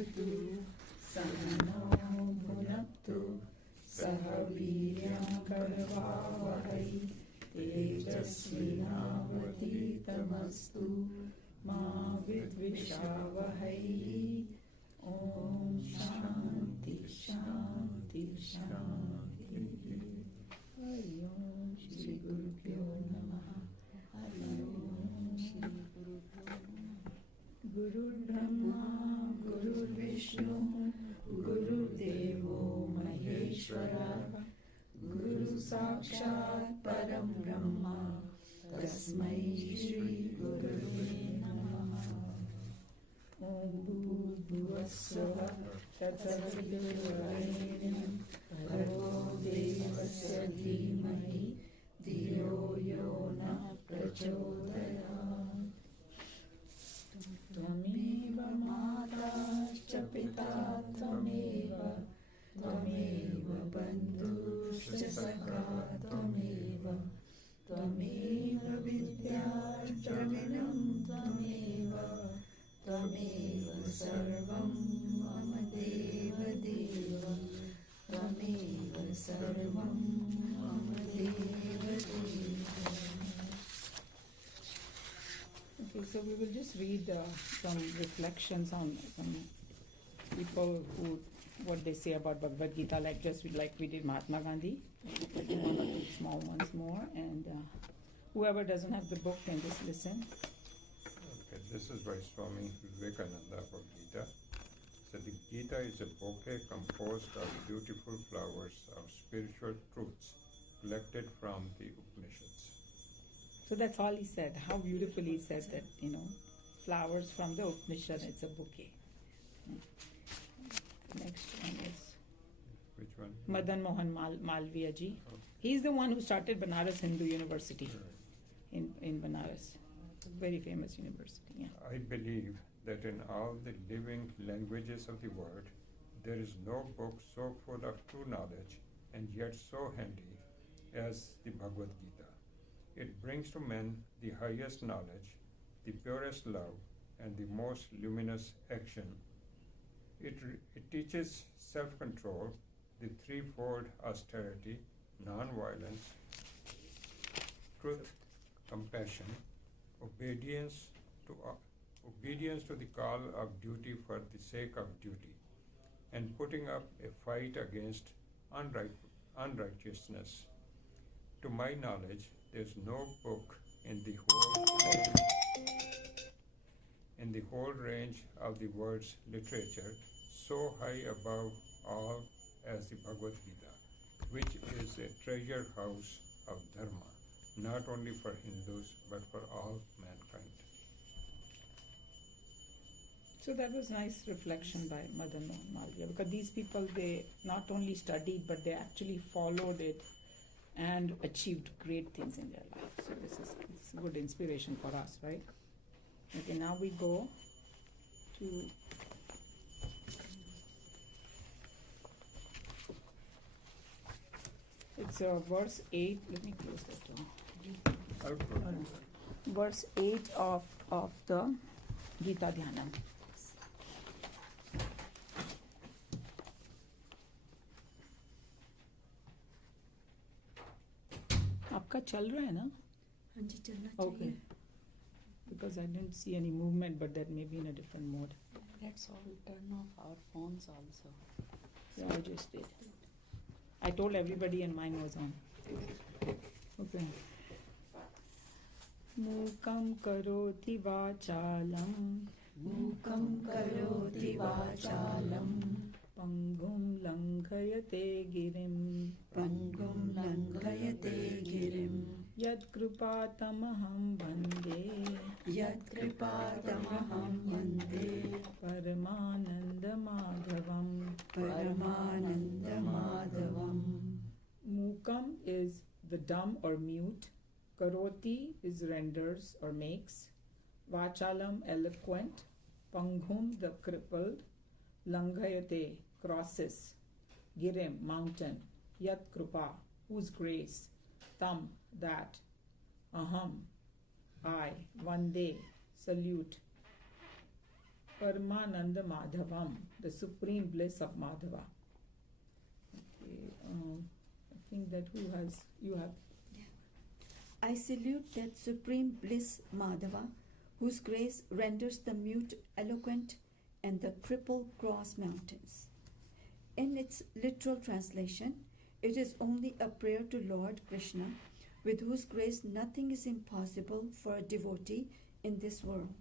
Bhavatu Sahano Bhunaktu Saha Viryam Karvavahai Tejasvinavaditamastu Ma Vidvishavahai. Om Shanti Shanti Shanti. Hari Om Shri Guru Pyo Namaha. Hari Om Shri Guru Pyo Namaha. Guru Brahma Guru Vishnu Guru Devo Maheshwara Guru Sakshat Param Brahma Tasmai Shri Gurave Namaha. Om Bhuvasvaha Tatsaviturarenyam Bhargo Devasya Dhimahi Dhiyo Yo Na Prachodayat. Tvameva Mata Cha Pita Tvameva Tvameva Bandhu Cha Sakha Tvameva Tvameva Vidya Draminam Tvameva Tvameva Sarvam Mama Deva Deva Tvameva Sarvam Mama Deva Deva. Okay, so we will just read some reflections on some people who, what they say about Bhagavad Gita, like we did Mahatma Gandhi, one or two small ones more, and whoever doesn't have the book can just listen. Okay, this is by Swami Vivekananda for Gita. So the Gita is a bouquet composed of beautiful flowers of spiritual truths collected from the Upanishads. So that's all he said. How beautifully he said that, flowers from the Upanishad, it's a bouquet. Next one is... Which one? Madan Mohan Malviya ji. Okay. He's the one who started Banaras Hindu University in Banaras. A very famous university. Yeah. I believe that in all the living languages of the world, there is no book so full of true knowledge and yet so handy as the Bhagavad Gita. It brings to men the highest knowledge, the purest love, and the most luminous action. It teaches self-control, the threefold austerity, non-violence, truth, compassion, obedience to the call of duty for the sake of duty, and putting up a fight against unrighteousness. To my knowledge, there is no book in the whole range of the world's literature so high above all as the Bhagavad Gita, which is a treasure house of dharma, not only for Hindus but for all mankind. So that was nice reflection by Madan Mohan Malviya, because these people, they not only studied but they actually followed it and achieved great things in their life. So this is a good inspiration for us, right? Okay, now we go to it's verse 8. Let me close that down. Verse 8 of the Gita Dhyanam. आपका चल रहा है ना? हाँ जी चलना चाहिए. Okay. Because I didn't see any movement, but that may be in a different mode. Let's all turn off our phones also. Yeah, I just did. I told everybody and mine was on. Okay. Mukam karoti vachalam. Mukam karoti vachalam. Pangum langhayate girim. Pangum langhayate girim. Yad kripatamaham bande. Yad kripatamaham vande. Paramananda madhavam. Paramananda madhavam. Mukam is the dumb or mute. Karoti is renders or makes. Vachalam, eloquent. Panghum, the crippled. Langhayate, crosses. Girim, mountain. Yat Krupa, whose grace. Tam, that. Aham, I. Vande, salute. Paramananda Madhavam, the supreme bliss of Madhava. Okay, I think that you have. I salute that supreme bliss Madhava, whose grace renders the mute eloquent and the cripple cross mountains. In its literal translation, it is only a prayer to Lord Krishna, with whose grace nothing is impossible for a devotee in this world.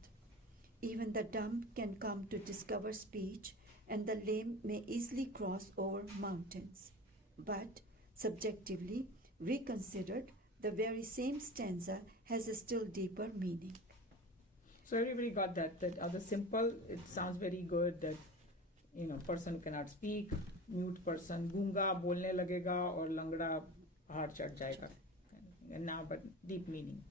Even the dumb can come to discover speech, and the lame may easily cross over mountains. But, subjectively reconsidered, the very same stanza has a still deeper meaning. So everybody got that other simple, it sounds very good that, person who cannot speak, mute person, gunga bolne lagega or langda hard chad jayega. And now, but deep meaning.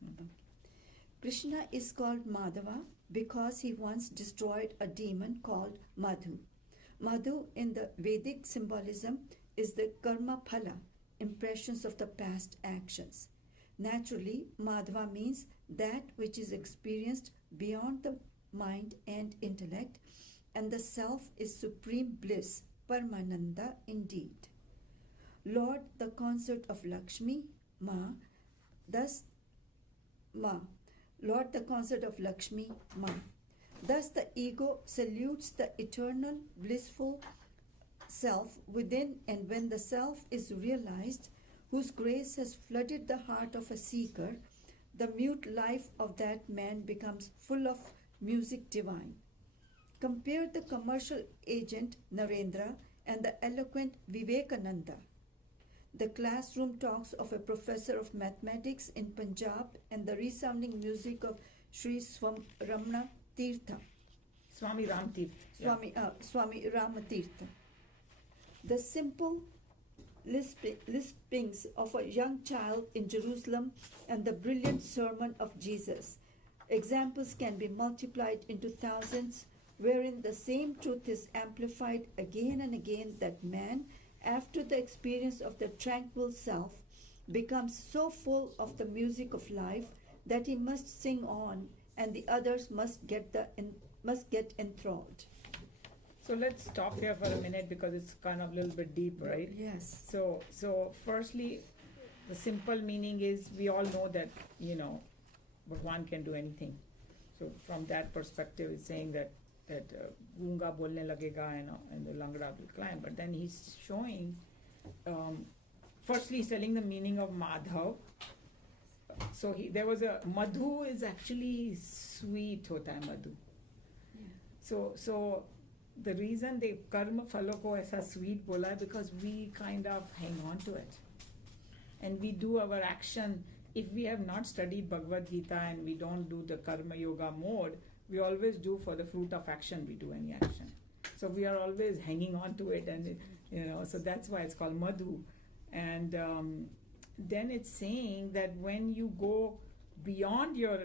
Krishna is called Madhava because he once destroyed a demon called Madhu. Madhu in the Vedic symbolism is the karma phala, impressions of the past actions. Naturally, Madhava means that which is experienced beyond the mind and intellect, and the self is supreme bliss, Paramananda indeed. Lord, the consort of Lakshmi, Lord, the consort of Lakshmi, Ma. Thus the ego salutes the eternal blissful self within, and when the self is realized, whose grace has flooded the heart of a seeker, the mute life of that man becomes full of music divine. Compare the commercial agent Narendra and the eloquent Vivekananda. The classroom talks of a professor of mathematics in Punjab and the resounding music of Sri Ramana Tirtha. Swami Ram Tirtha. Swami Ramatirtha. The simple lispings of a young child in Jerusalem and the brilliant sermon of Jesus. Examples can be multiplied into thousands, wherein the same truth is amplified again and again, that man, after the experience of the tranquil self, becomes so full of the music of life that he must sing on, and the others must get enthralled. So let's stop here for a minute because it's kind of a little bit deep, right? Yes. So firstly, the simple meaning is we all know that, Bhagwan can do anything. So from that perspective, it's saying that Gunga bolne lagega and the langda will climb. But then he's showing, firstly he's telling the meaning of Madhav. So there was a, Madhu is actually sweet hota hai Madhu. Yeah. So the reason they karma phalo ko aisa sweet bola hai because we kind of hang on to it. And we do our action, if we have not studied Bhagavad Gita and we don't do the karma yoga mode, we always do for the fruit of action, we do any action. So we are always hanging on to it, and so that's why it's called Madhu. And then it's saying that when you go beyond your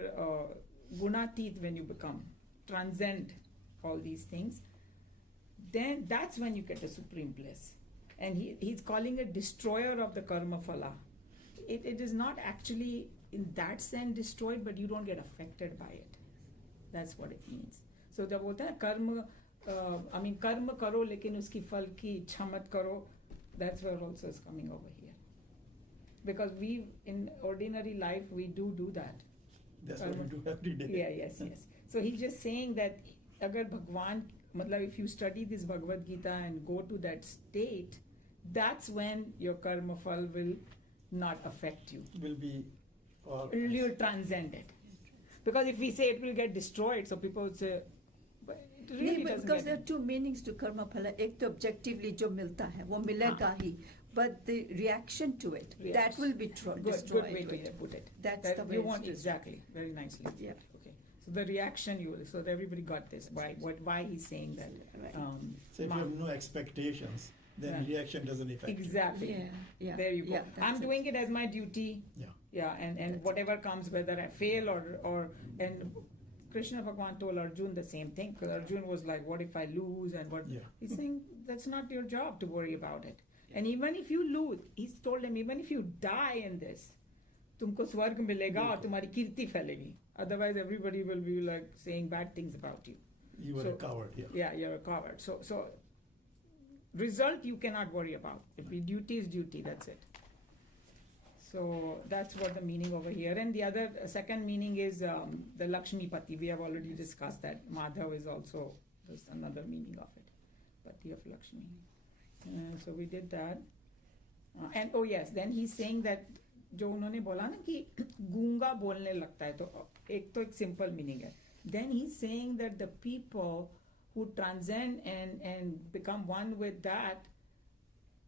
gunatit, when you transcend all these things, then that's when you get a supreme bliss. And he's calling it destroyer of the karma phala. It is not actually in that sense destroyed, but you don't get affected by it. That's what it means. So जब बोलता है कर्म, कर्म करो लेकिन उसकी फल की इच्छा मत करो, that's where also is coming over here. Because we, in ordinary life, we do that. That's what we do every day. Yes. So he's just saying that agar Bhagwan, if you study this Bhagavad Gita and go to that state, that's when your karma phal will not affect you. You'll transcend it. Because if we say it will get destroyed, so people would say, but it really doesn't. Because there are two meanings to karma phala. Ek to objectively jo milta hai, wo milega hi. But the reaction to it, that will be destroyed. Good way to put it. That's the way you want exactly, very nicely. Yeah. Okay. So the reaction so everybody got this. Why he's saying that. Right. So if you have no expectations, then reaction doesn't affect Exactly. Yeah. There you go. Yeah, I'm doing it as my duty. you. And whatever comes, whether I fail or and Krishna Bhagwan told Arjun the same thing, because Arjun was like, what if I lose, and what? Yeah. He's saying that's not your job to worry about it. And even if you lose, he's told him, even if you die in this, तुमको स्वर्ग मिलेगा और तुम्हारी कीर्ति फैलेगी. Otherwise, everybody will be like saying bad things about you. You were a coward, yeah. Yeah, you're a coward. So result you cannot worry about. If the duty is duty, that's it. So that's what the meaning over here. And the other second meaning is the Lakshmi Pati. We have already discussed that. Madhav is also just another meaning of it. Pati of Lakshmi. So we did that. And oh yes, then he's saying that जो उन्होंने बोला ना कि गूंगा बोलने लगता है, तो एक simple meaning है. Then he's saying that the people who transcend and become one with that,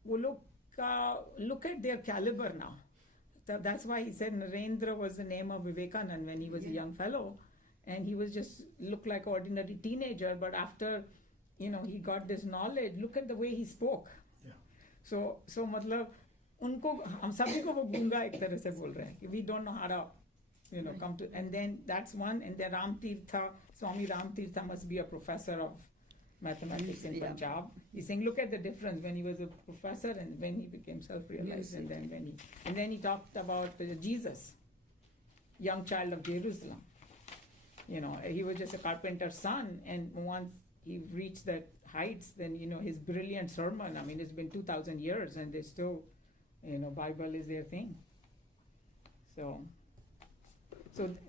वो लोग का look at their caliber now. So that's why he said Narendra was the name of Vivekanand when he was a young fellow, and he was just looked like an ordinary teenager. But after, he got this knowledge. Look at the way he spoke. Yeah. So मतलब उनको हम सभी को वो गूंगा एक तरह से बोल रहे हैं कि we don't know how to, come to. And then that's one. And then Ram Tirtha, Swami Ram Tirtha must be a professor of mathematics in Punjab. He's saying, look at the difference when he was a professor and when he became self-realized, and then he talked about Jesus, young child of Jerusalem. He was just a carpenter's son, and once he reached that heights, then his brilliant sermon. I mean, it's been 2,000 years, and they still, Bible is their thing. So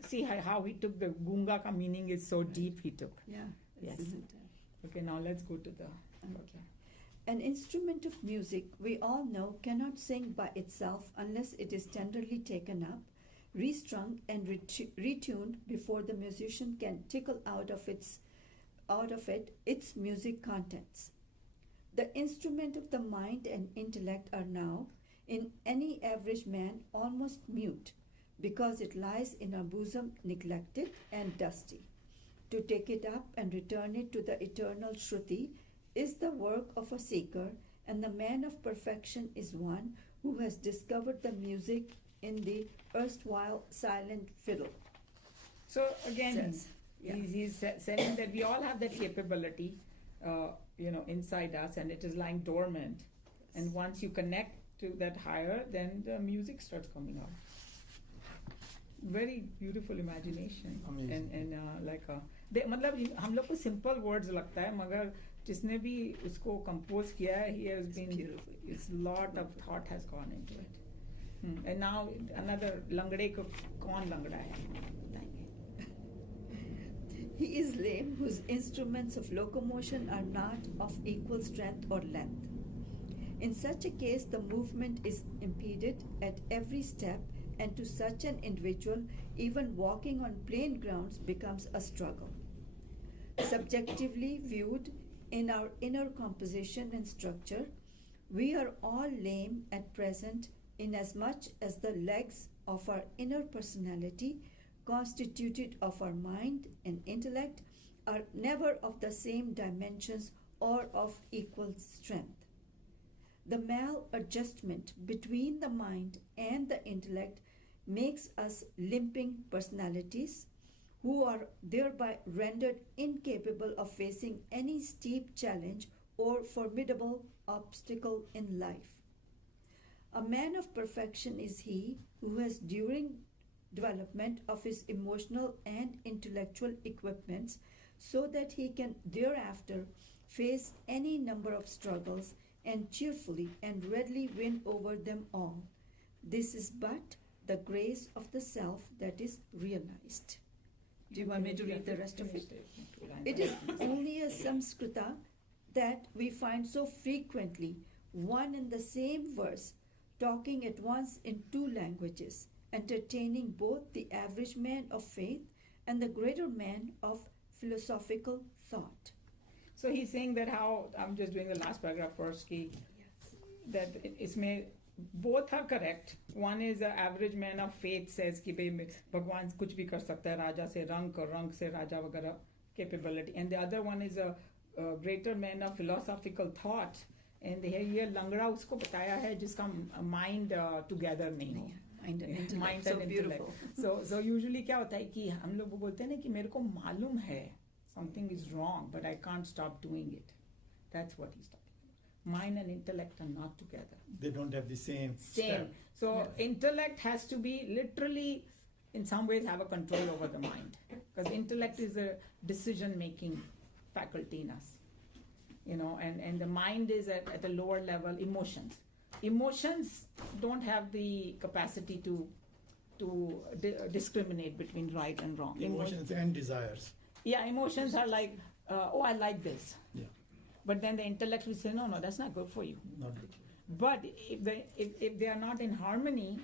see how he took the gunga ka meaning is so deep. He took. Yeah. Yes. Isn't it? Okay, now let's go to the. Okay. An instrument of music, we all know, cannot sing by itself unless it is tenderly taken up, restrung, and retuned before the musician can tickle out of it its music contents. The instrument of the mind and intellect are now, in any average man, almost mute, because it lies in our bosom neglected and dusty. To take it up and return it to the eternal Shruti is the work of a seeker, and the man of perfection is one who has discovered the music in the erstwhile silent fiddle. So again, he's saying that we all have that capability, inside us, and it is lying dormant. And once you connect to that higher, then the music starts coming out. Very beautiful imagination. Amazing. And like मतलब हम लोग को simple words लगता है, मगर जिसने भी उसको compose किया है, he has been, it's lot of thought has gone into it. And now another लंगड़े को कौन लंगड़ा है बताएंगे. He is lame whose instruments of locomotion are not of equal strength or length. In such a case, the movement is impeded at every step, and to such an individual, even walking on plain grounds becomes a struggle. Subjectively viewed in our inner composition and structure, we are all lame at present, inasmuch as the legs of our inner personality, constituted of our mind and intellect, are never of the same dimensions or of equal strength. The maladjustment between the mind and the intellect makes us limping personalities who are thereby rendered incapable of facing any steep challenge or formidable obstacle in life. A man of perfection is he who has, during development of his emotional and intellectual equipments, so that he can thereafter face any number of struggles and cheerfully and readily win over them all. This is but the grace of the self that is realized. Do you want me to read the rest of it? It is only a Samskrita that we find so frequently one and the same verse talking at once in two languages, entertaining both the average man of faith and the greater man of philosophical thought. So he's saying that how, I'm just doing the last paragraph first, that इसमें both are correct. One is an average man of faith says कि भाई भगवान कुछ भी कर सकता है, राजा से रंग से राजा वगैरह capability, and the other one is a greater man of philosophical thought, and ये लंगड़ा उसको बताया है जिसका mind together नहीं हो. Mind and intellect. Mind So and beautiful. intellect. So usually क्या होता है कि हम लोग बोलते हैं ना कि मेरे को मालूम है something is wrong, but I can't stop doing it. That's what he's talking about. Mind and intellect are not together. They don't have the same step. So Yeah. intellect has to be literally, in some ways, have a control over the mind, because intellect is a decision-making faculty in us, and the mind is at a lower level. Emotions don't have the capacity to discriminate between right and wrong. Emotions and desires. Yeah, emotions are like, oh, I like this. Yeah. But then the intellect will say, no, that's not good for you. Not good. But if they are not in harmony,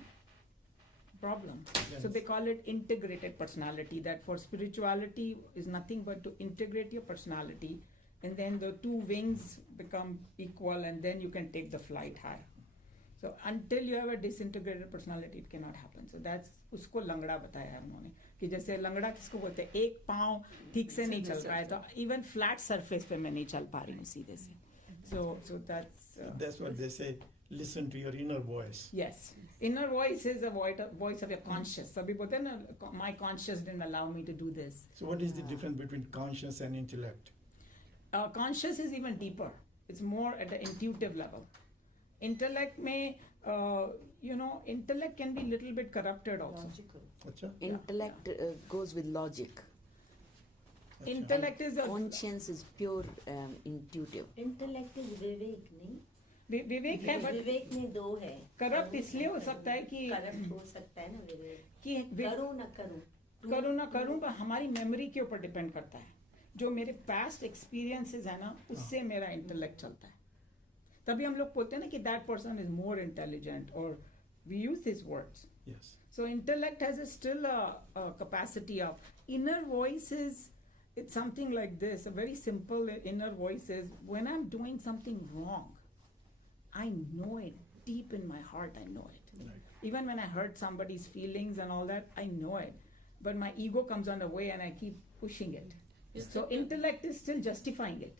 problem. Yes. So they call it integrated personality. That for spirituality is nothing but to integrate your personality, and then the two wings become equal, and then you can take the flight high. So until you have a disintegrated personality, it cannot happen. So that's उसको लंगड़ा बताया है उन्होंने कि जैसे लंगड़ा किसको बोलते हैं, एक पाँव ठीक से नहीं चल रहा है, तो even flat surface पे मैं नहीं चल पा रही हूँ सीधे से. So that's what they say. Listen to your inner voice. Yes, inner voice is a voice of your conscious. सभी बोलते हैं ना, my conscious didn't allow me to do this. So what is the difference between conscious and intellect? Conscious is even deeper. It's more at the intuitive level. Intellect may, intellect can be a little bit corrupted also. Logical. Achha? Intellect goes with logic. Achha. Intellect is a Conscience is pure intuitive. Intellect is विवेक नहीं विवेक है, but विवेक में दो है corrupt इसलिए हो सकता है कि करप्ट हो सकता है ना विवेक कि करूं ना करूं करूँ ना करूँ, पर हमारी मेमोरी के ऊपर डिपेंड करता है. जो मेरे पास्ट एक्सपीरियंसेस है ना, उससे मेरा इंटेलेक्ट चलता है. तभी हम लोग बोलते हैं ना कि that person is more intelligent, और we use this words. Yes. So intellect has still a capacity of inner voices. It's something like this. A very simple inner voice is, when I'm doing something wrong, I know it deep in my heart. I know it. Right. Even when I hurt somebody's feelings and all that, I know it. But my ego comes on the way and I keep pushing it. So intellect is still justifying it.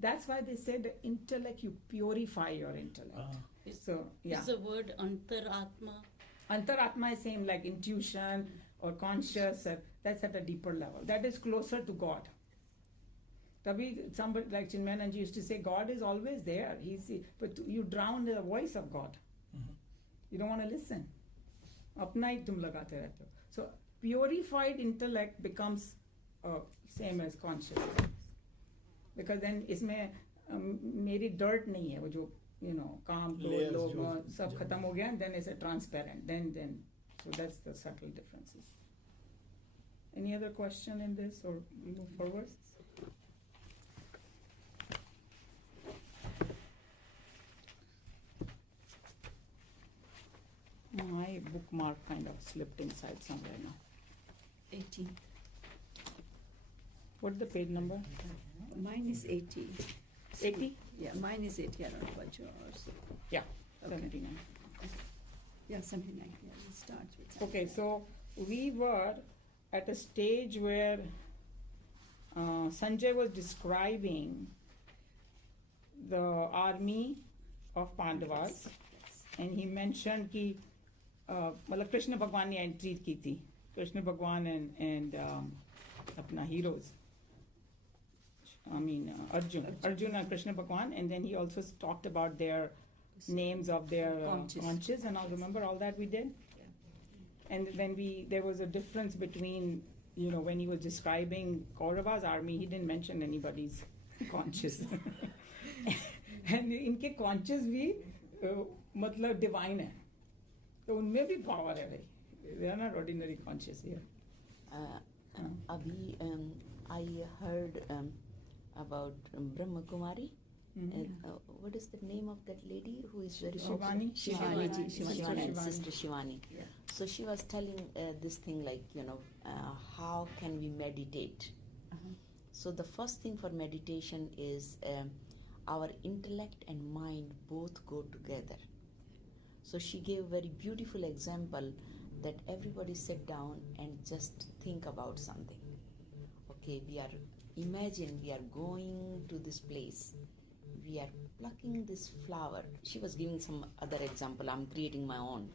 That's why they say the intellect, you purify your intellect. So yeah. Is the word antaratma? Antaratma is same like intuition or conscious. That's at a deeper level. That is closer to God. Tabhi somebody like Chinmayananji used to say, God is always there. But you drown the voice of God. Mhm. You don't want to listen. Apna hi tum lagate rehte ho. So purified intellect becomes same as consciousness. Because then इसमें मेरी dirt नहीं है, वो जो काम Layers लोग जो- सब जो- खत्म हो गया, and then it's a transparent. Then so that's the subtle differences. Any other question in this, or we move forward? My bookmark kind of slipped inside somewhere now. 80. What's the page number? Mine is 80. 80? Yeah, mine is 80. I don't know about yours. Yeah, Okay. 79. Yeah, 79. Yeah, it starts with that. Okay, so we were at a stage where Sanjay was describing the army of Pandavas, and he mentioned कि मतलब कृष्ण भगवान ने entry की थी, कृष्ण भगवान and अपना heroes. I mean Arjun and Krishna Bhagwan, and then he also talked about their names of their conches and all. Remember all that we did? And then there was a difference between, when he was describing Kaurava's army, he didn't mention anybody's conches. And इनके conches भी मतलब divine है, तो उनमें भी power है भाई. They are not ordinary conches here. Abhi, I heard about Brahma Kumari. What is the name of that lady who is very Shivani? Shivani, Shivani. Sister Shivani. Yeah. So she was telling this thing like, how can we meditate? So the first thing for meditation is our intellect and mind both go together. So she gave a very beautiful example that everybody sit down and just think about something. Okay, imagine we are going to this place. We are plucking this flower. She was giving some other example. I'm creating my own.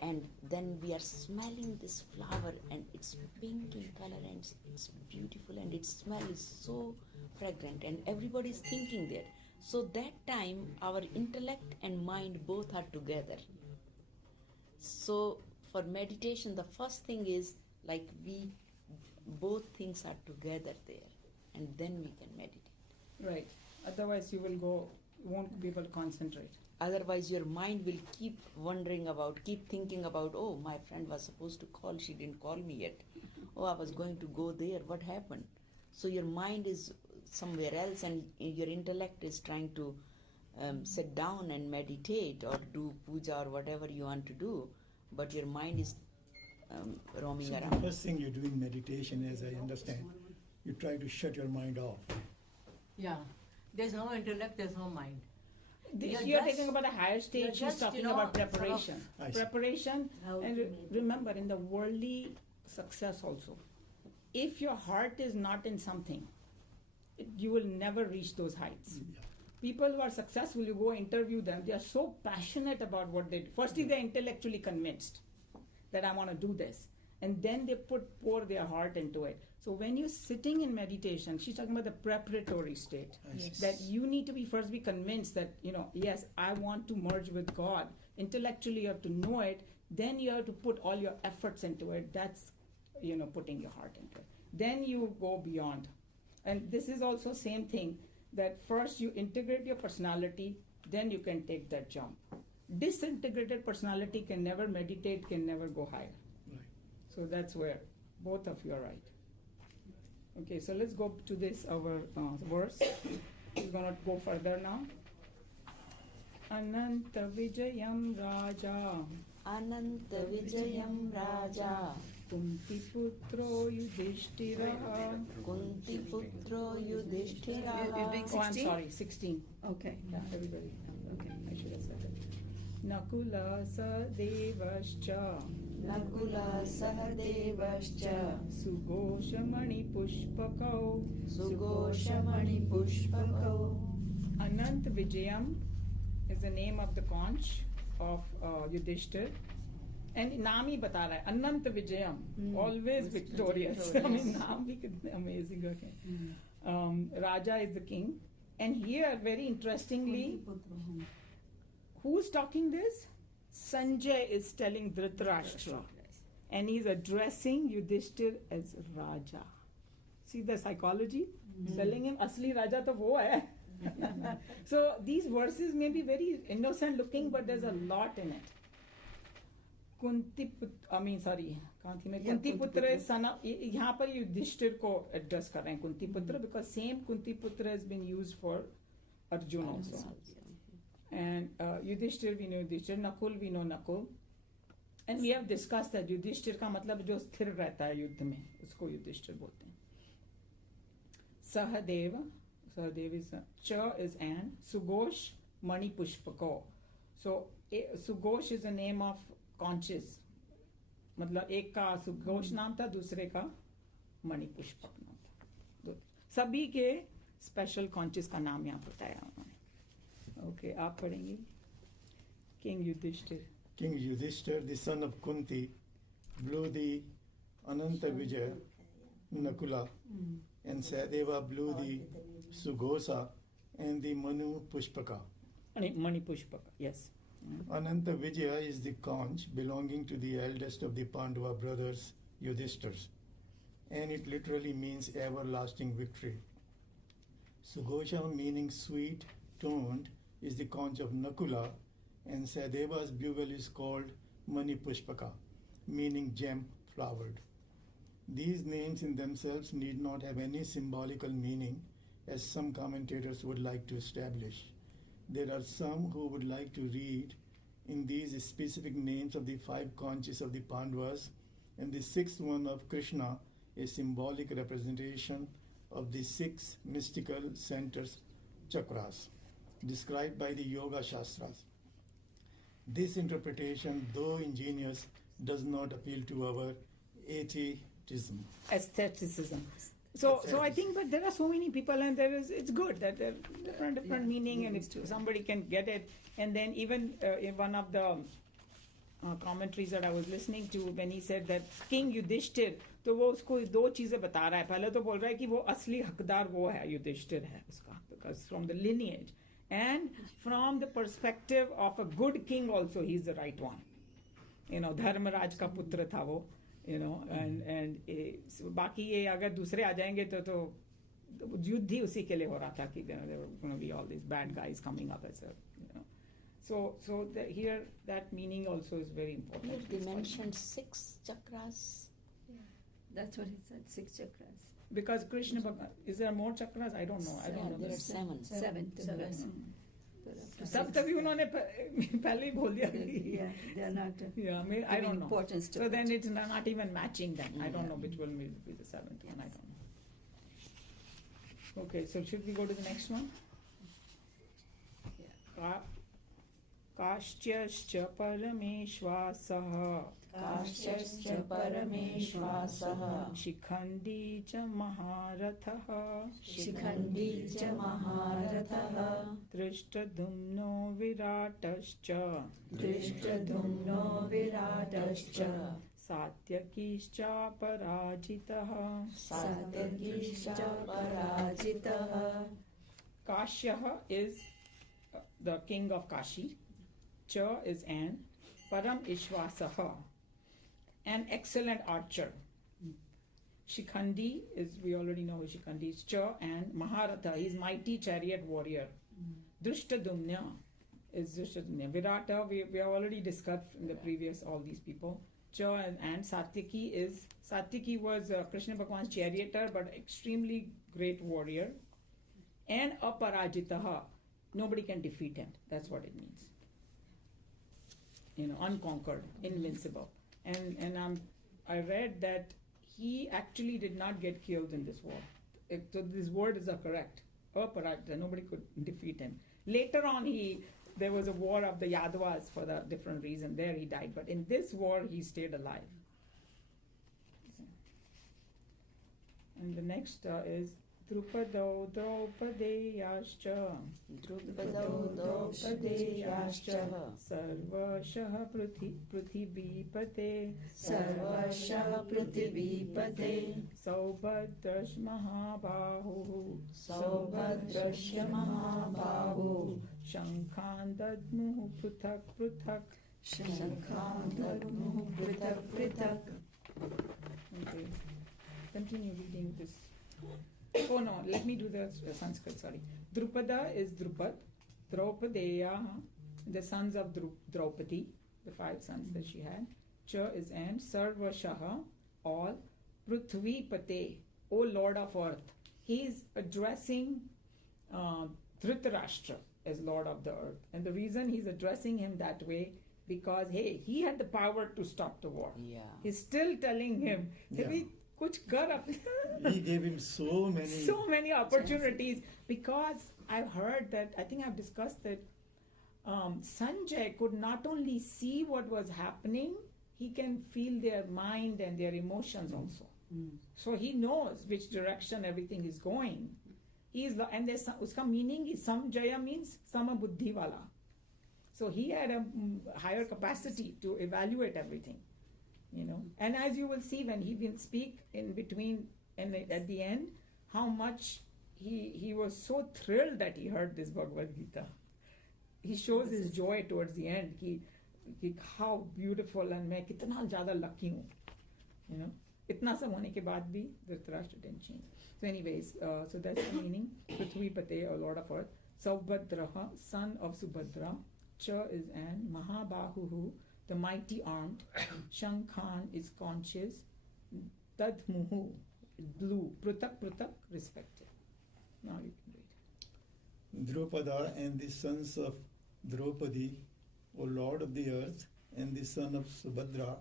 And then we are smelling this flower, and it's pink in color, and it's beautiful, and its smell is so fragrant, and everybody is thinking there. So that time our intellect and mind both are together. So for meditation, the first thing is like we both things are together there, and then we can meditate. Right. Otherwise, you won't be able to concentrate. Otherwise, your mind will keep thinking about, oh, my friend was supposed to call, she didn't call me yet. Oh, I was going to go there, what happened? So your mind is somewhere else, and your intellect is trying to sit down and meditate or do puja or whatever you want to do, but your mind is roaming So the around. first thing you do in meditation, as I understand, you try to shut your mind off. Yeah. There's no intellect, there's no mind. You're You're just- talking about a higher stage. you're She's just, talking you know, about sort of- preparation. I see. Preparation, How and to make remember, in the worldly success also, if your heart is not in something, you will never reach those heights. Yeah. People who are successful, you go interview them, they are so passionate about what they do. Firstly, they're intellectually convinced that I want to do this. And then they pour their heart into it. So when you're sitting in meditation, she's talking about the preparatory state. I see. That you need to first be convinced that, yes, I want to merge with God. Intellectually, you have to know it. Then you have to put all your efforts into it. That's, putting your heart into it. Then you go beyond. And this is also same thing, that first you integrate your personality, then you can take that jump. Disintegrated personality can never meditate, can never go higher. Right. So that's where both of you are right. Okay, so let's go to this, our verse. We're going to go further now. Ananta Vijayam Raja Ananta Vijayam Raja Kunti Putro Yudhishthira. Kunti Putro Yudhishthira. You're doing Oh, I'm 16? sorry, 16. Okay. Yeah, everybody. Okay, I should have said it. Nakula Sadevascha Nakula Sahadevascha Sugoshamani Pushpakau Sugoshamani Pushpakau. Anant Vijayam is the name of the conch of Yudhishthir. And naam hi bata raha hai, Anant Vijayam, always victorious. I mean, naam bhi kitne amazing, okay. Raja is the king. And here, very interestingly, who's talking this? Sanjay is telling Dhritarashtra. And he's addressing Yudhishthir as Raja. See the psychology? Telling him, Asli Raja to wo hai. So these verses may be very innocent looking, but there's a lot in it. Kunti Putra is son of, यहाँ पर युधिष्ठिर को address कर रहे हैं Kunti Putra, because same Kunti Putra has been used for Arjuna also. And Yudhishthir, we know Yudhishthir, Nakul, we know Nakul. And we have discussed that Yudhishthir का मतलब जो स्थिर रहता है युद्ध में, उसको युधिष्ठिर बोलते हैं. Sahadeva is Cha is and Sugosh Mani Pushpako. So Sugosh is a name of conches. मतलब एक का सुघोष नाम था, दूसरे का मणि पुष्पक नाम था. सभी के स्पेशल कॉन्चेस का नाम यहाँ बताया उन्होंने. ओके, आप पढ़ेंगे. King Yudhishthir. King Yudhishthir, the son of Kunti, blew the Ananta Vijaya, Nakula, and Sadeva blew the Sugosa and the Manu Pushpaka. Mani Pushpak, yes. Ananta Vijaya is the conch belonging to the eldest of the Pandava brothers, Yudhishthir, and it literally means everlasting victory. Sugosha, meaning sweet, toned, is the conch of Nakula, and Sadeva's bugle is called Mani Pushpaka, meaning gem flowered. These names in themselves need not have any symbolical meaning, as some commentators would like to establish. There are some who would like to read in these specific names of the 5 conches of the Pandavas and the 6th one of Krishna, a symbolic representation of the 6 mystical centers, chakras, described by the Yoga Shastras. This interpretation, though ingenious, does not appeal to our atheism. Aestheticism. So I think, but there are so many people, and it's good that there are different meaning, and it's somebody can get it. And then even in one of the commentaries that I was listening to, when he said that King Yudhishthir, तो वो उसको 2 चीजें बता रहा है. पहले तो बोल रहा है कि वो असली हकदार वो है, युधिष्ठिर है उसका, because from the lineage and from the perspective of a good king also, he is the right one. Dharmaraj का पुत्र था वो. you know, and so बाकी ये अगर दूसरे आ जाएंगे तो युद्ध ही उसी के लिए हो रहा था कि there were going to be all these bad guys coming up as a, you know, so here that meaning also is very important. Here they mentioned 6 chakras. That's what he said, 6 chakras. Because Krishna Bhagavan, is there more chakras? I don't know. I don't know. There are 7. Seven. सब तभी उन्होंने पहले ही बोल दिया कि Yeah, they are not yeah, I don't know. importance to So it. then it's not even matching then. I don't know which will be the 7th one. I don't know. Okay, so should we go to the next one? काश्चश्च परमेश्वासः काश्चश्च परमेश्वासः Shikhandi च महारथः शिखण्डी च महारथः दृष्टद्युम्नो विराटश्च दृष्टद्युम्नो विराटश्च सात्यकीश्च पराजितः सात्यकीश्च पराजितः. Kashyah is the king of Kashi. Cha is an. Param Ishwasaha, an excellent archer. Shikhandi is, we already know who Shikhandi is. Cha and Maharatha, he is mighty chariot warrior. Drishtadumna is Drishtadumna. Virata, we have already discussed in the previous all these people. Cha and Satyaki was Krishna Bhagwan's charioteer, but extremely great warrior. And Aparajitaha, nobody can defeat him. That's what it means. You know, unconquered, invincible. And I read that he actually did not get killed in this war. So these words are correct. Aparajita, nobody could defeat him. Later on, there was a war of the Yadavas for the different reason. There he died, but in this war he stayed alive. And the next is Drupado Draupadeyascha Sarvashah Prithivipate Sarvashah Prithivipate Saubhadrash Mahabahu Saubhadrash Mahabahu Shankhan Dadmuhu Pruthak Pruthak Shankhan Dadmuhu Pruthak Pruthak. Okay. Continue reading this. Oh no, let me do the Sanskrit, sorry. Drupada is Drupad, Draupadeya, the sons of Draupadi, the 5 sons that she had. Cha is and, Sarvashaha, all, Prithvipate, O Lord of Earth. He is addressing Dhritarashtra as Lord of the Earth. And the reason he's addressing him that way, because hey, he had the power to stop the war. Yeah. He's still telling him, Yeah. kuch kar He gave him so many opportunities, because I've heard that, I think I've discussed that Sanjay could not only see what was happening, he can feel their mind and their emotions also. So he knows which direction everything is going. And there's uska meaning is Samjaya means sama buddhi wala. So he had a higher capacity to evaluate everything. You know, and as you will see when he will speak in between and at the end, how much he was so thrilled that he heard this Bhagavad Gita. He shows his joy towards the end. How beautiful and मैं कितना ज़्यादा lucky हूँ. You know, इतना सब होने के बाद भी Dhritarashtra didn't change. So anyways, so that's the meaning. Prithvipate, or Lord of Earth. Saubhadraha, son of Subhadra. Cha is an. Mahabahuhu, the mighty armed. Shankhan is conscious. Dadmuhu, blue. Pruthak, Pruthak, respected. Now you can read. Drupada and the sons of Draupadi, O Lord of the earth, and the son of Subhadra,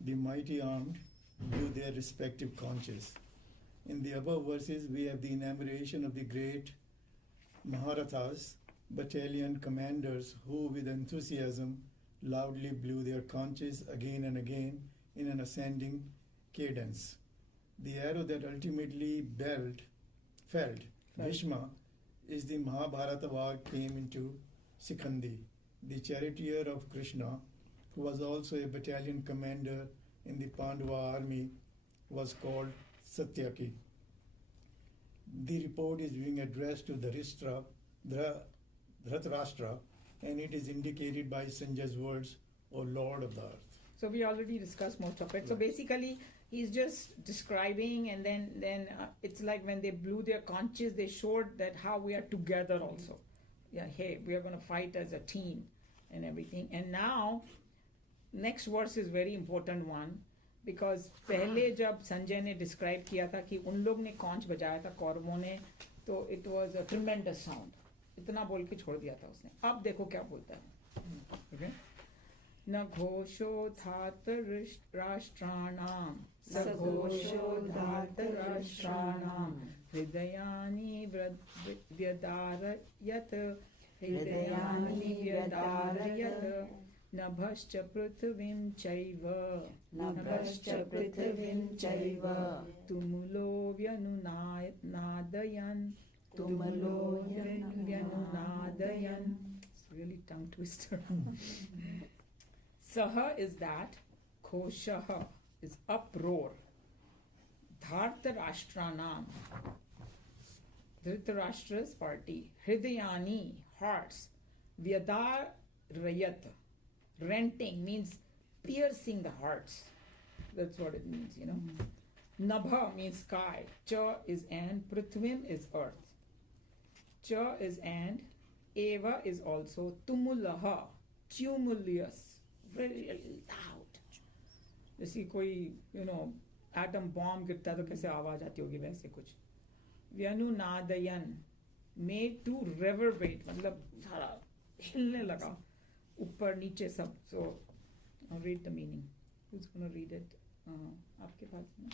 the mighty armed, blew their respective conches. In the above verses, we have the enumeration of the great Maharathas, battalion commanders who, with enthusiasm, loudly blew their conches again and again in an ascending cadence. The arrow that ultimately felled Bhishma is the Mahabharata war came into Sikhandi. The charioteer of Krishna, who was also a battalion commander in the Pandava army, was called Satyaki. The report is being addressed to Dhritarashtra, and it is indicated by Sanjay's words, O Lord of the earth. So we already discussed most of it. So Right. basically, he's just describing, and then it's like when they blew their conches, they showed that how we are together also. Yeah, hey, we are going to fight as a team and everything. And now, next verse is very important one, because पहले जब संजय ने describe किया था कि उन लोग ने conch बजाया था कौरवों ने, तो it was a tremendous sound. इतना बोल के छोड़ दिया था उसने. अब देखो क्या बोलता है. Okay? न घोषो धात राष्ट्राणां सघोषो धात राष्ट्राणां हृदयानि व्यदारयत् हृदयानि व्यदारयत् नभश्च पृथिवीं चैव नभश्च पृथिवीं चैव तुमुलो व्यनुनादयन् तुमुलो व्यनुनादयन्. It's really tongue twister. Saha is that, Khoshaha is uproar. Dhartarashtranam, Dhritarashtra's party. Hridayani, hearts. Vyadarayat, renting means piercing the hearts. That's what it means, you know. Nabha means sky. Cha is and. Prithvim is earth. Cha is and. Eva is also tumulaha, tumultuous. Very loud. जैसे कोई atom bomb गिरता है तो कैसे आवाज आती होगी, वैसे कुछ. व्यनुनादयन made to reverberate, मतलब सारा हिलने लगा, ऊपर नीचे सब. So I'll read the meaning. Who's going to read it? आपके पास ना?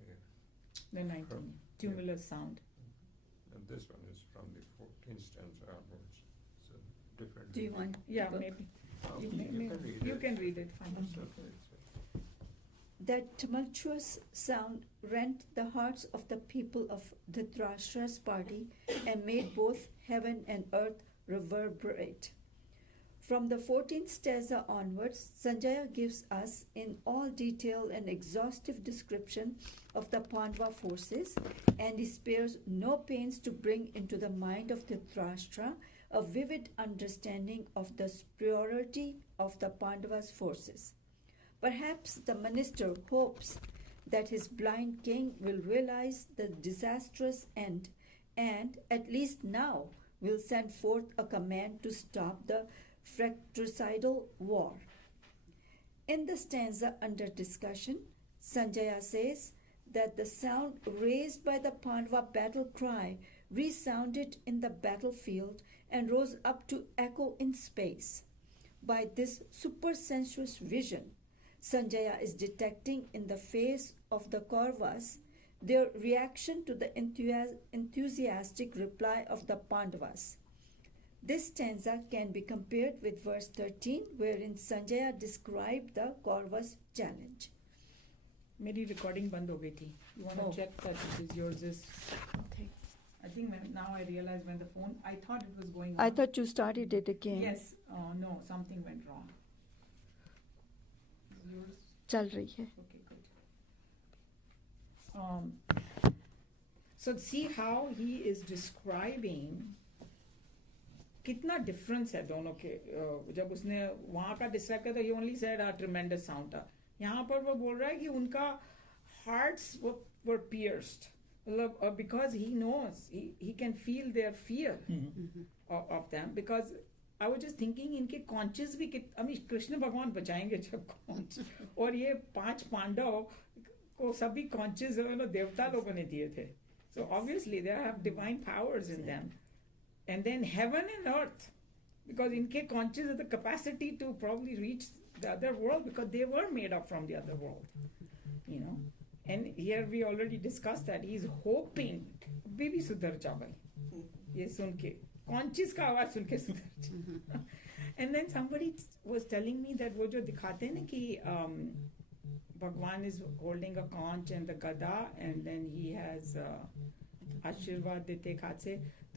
Okay. The 19. Tumulus sound. And this one is from the 14th stanza onwards. So different. Do you want? Yeah, to go? maybe. Oh, You you can read it. Fine. That's okay. That tumultuous sound rent the hearts of the people of Dhritarashtra's party and made both heaven and earth reverberate. From the 14th stanza onwards, Sanjaya gives us in all detail an exhaustive description of the Pandava forces, and he spares no pains to bring into the mind of Dhritarashtra a vivid understanding of the superiority of the Pandavas' forces. Perhaps the minister hopes that his blind king will realize the disastrous end and, at least now, will send forth a command to stop the fratricidal war. In the stanza under discussion, Sanjaya says that the sound raised by the Pandava battle cry resounded in the battlefield and rose up to echo in space. By this supersensuous vision, Sanjaya is detecting in the face of the Kauravas their reaction to the enthusiastic reply of the Pandavas. This stanza can be compared with verse 13, wherein Sanjaya described the Kauravas' challenge. मेरी recording बंद हो गई थी. You want to Oh. check that because yours is. Okay. I think now I realize when the phone. I thought it was going. I on. thought you started it again. Yes. No, something went wrong. Is yours चल रही है. okay? Good. So see how he is describing. कितना difference है दोनों के. जब उसने वहाँ का describe किया तो he only said a tremendous sound था. यहाँ पर वो बोल रहा है कि उनका hearts were pierced. Because he knows, he can feel their fear of them. Because I was just thinking, इनके conches भी कृष्ण भगवान बचाएंगे जब conch. और ये 5 पांडव को सभी conches देवता लोगों ने दिए थे. So obviously they have divine powers in them. And then heaven and earth. Because इनके conches have the capacity to probably reach the other world because they were made up from the other world. And here we already discussed that he is hoping baby sudhar jawai. ये सुन के conches का आवाज सुन के सुधर जाए. And then somebody was telling me that वो जो दिखाते हैं ना कि Bhagwan is holding a conch and the gada and then he has आशीर्वाद देते हाथ से.